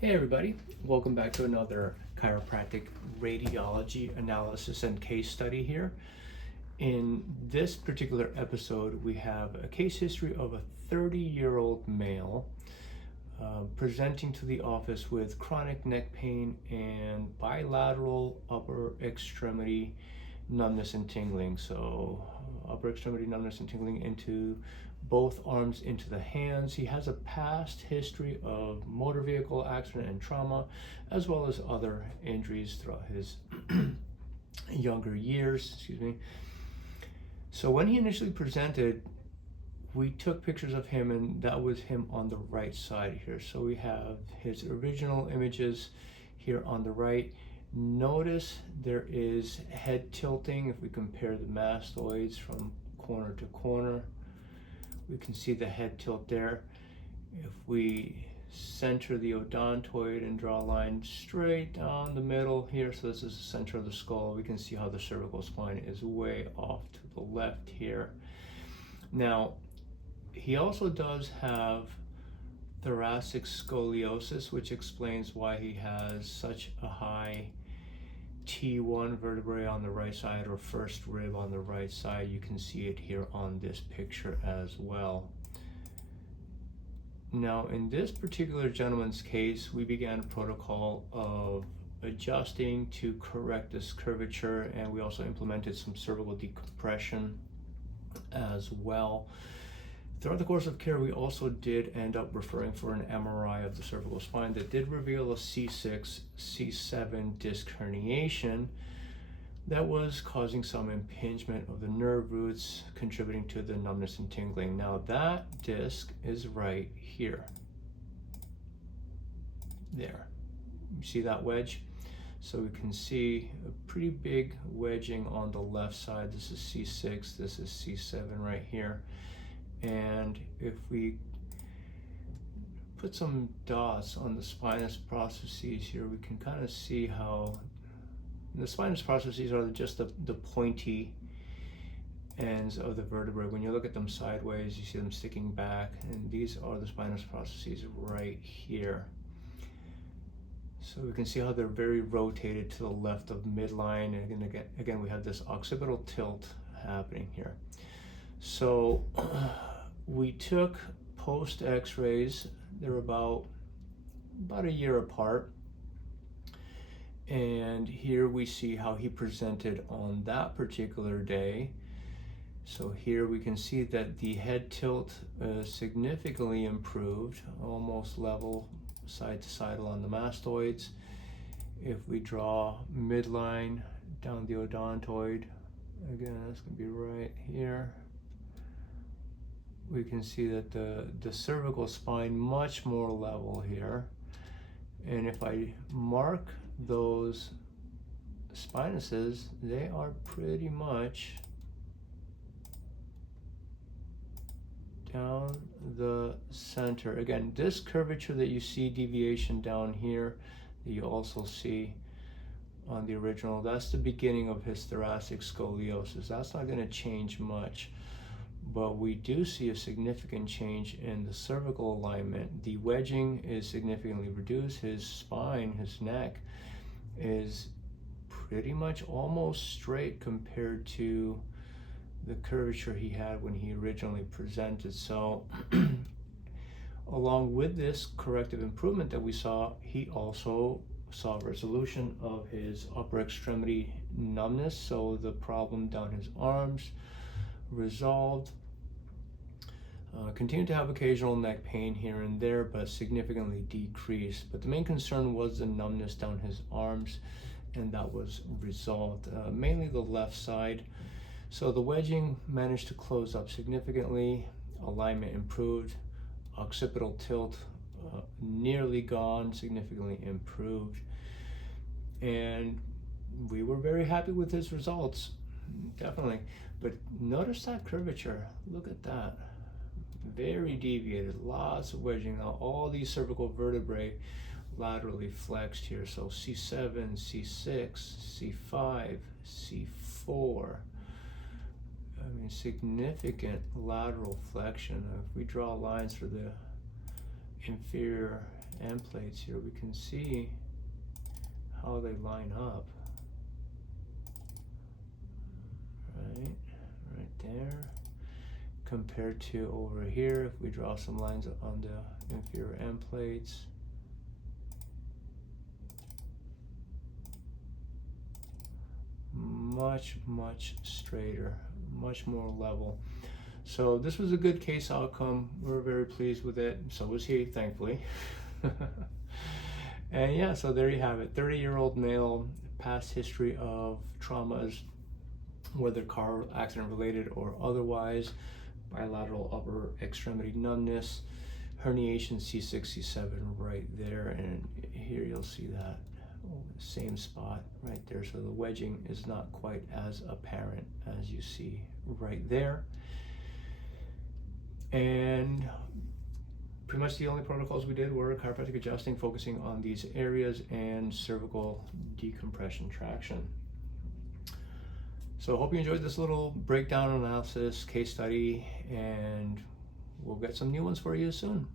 Hey everybody, welcome back to another chiropractic radiology analysis and case study here. In this particular episode, we have a case history of a 30-year-old male presenting to the office with chronic neck pain and bilateral upper extremity numbness and tingling. So upper extremity numbness and tingling into both arms, into the hands. He has a past history of motor vehicle accident and trauma, as well as other injuries throughout his younger years, So when he initially presented, we took pictures of him, and that was him on the right side here. So we have his original images here on the right. Notice there is head tilting. If we compare the mastoids from corner to corner, we can see the head tilt there. If we center the odontoid and draw a line straight down the middle here, so this is the center of the skull, we can see how the cervical spine is way off to the left here. Now, he also does have thoracic scoliosis, which explains why he has such a high T1 vertebrae on the right side, or first rib on the right side. You can see it here on this picture as well. Now, in this particular gentleman's case, we began a protocol of adjusting to correct this curvature, and we also implemented some cervical decompression as well. Throughout the course of care, we also did end up referring for an MRI of the cervical spine that did reveal a C6, C7 disc herniation that was causing some impingement of the nerve roots, contributing to the numbness and tingling. Now that disc is right here. There. You see that wedge? So we can see a pretty big wedging on the left side. This is C6, this is C7 right here. And if we put some dots on the spinous processes here, we can kind of see how the spinous processes are just the pointy ends of the vertebrae. When you look at them sideways, you see them sticking back, and these are the spinous processes right here. So we can see how they're very rotated to the left of midline, and again we have this occipital tilt happening here. So we took post x-rays. They're about a year apart, and here we see how he presented on that particular day. So here we can see that the head tilt significantly improved, almost level side to side along the mastoids. If we draw midline down the odontoid, again that's going to be right here, we can see that the cervical spine much more level here. And if I mark those spinuses, they are pretty much down the center. Again, this curvature that you see, deviation down here, that you also see on the original, that's the beginning of his thoracic scoliosis. That's not going to change much. But we do see a significant change in the cervical alignment. The wedging is significantly reduced. His spine, his neck, is pretty much almost straight compared to the curvature he had when he originally presented. So along with this corrective improvement that we saw, he also saw resolution of his upper extremity numbness. So the problem down his arms resolved. Continued to have occasional neck pain here and there, but significantly decreased. But the main concern was the numbness down his arms, and that was resolved, mainly the left side. So the wedging managed to close up significantly, alignment improved, occipital tilt nearly gone, significantly improved. And we were very happy with his results, definitely. But notice that curvature, look at that. Very deviated, lots of wedging. Now all these cervical vertebrae laterally flexed here. So C7, C6, C5, C4. I mean, significant lateral flexion. If we draw lines for the inferior end plates here, we can see how they line up. Right there. Compared to over here, if we draw some lines on the inferior end plates. Much straighter, much more level. So this was a good case outcome. We're very pleased with it. So was he, thankfully. And yeah, so there you have it. 30-year-old male, past history of traumas, whether car accident related or otherwise, bilateral upper extremity numbness, herniation C6, C7 right there, and here you'll see that same spot right there. So the wedging is not quite as apparent as you see right there. And pretty much the only protocols we did were chiropractic adjusting, focusing on these areas, and cervical decompression traction. So I hope you enjoyed this little breakdown analysis case study, and we'll get some new ones for you soon.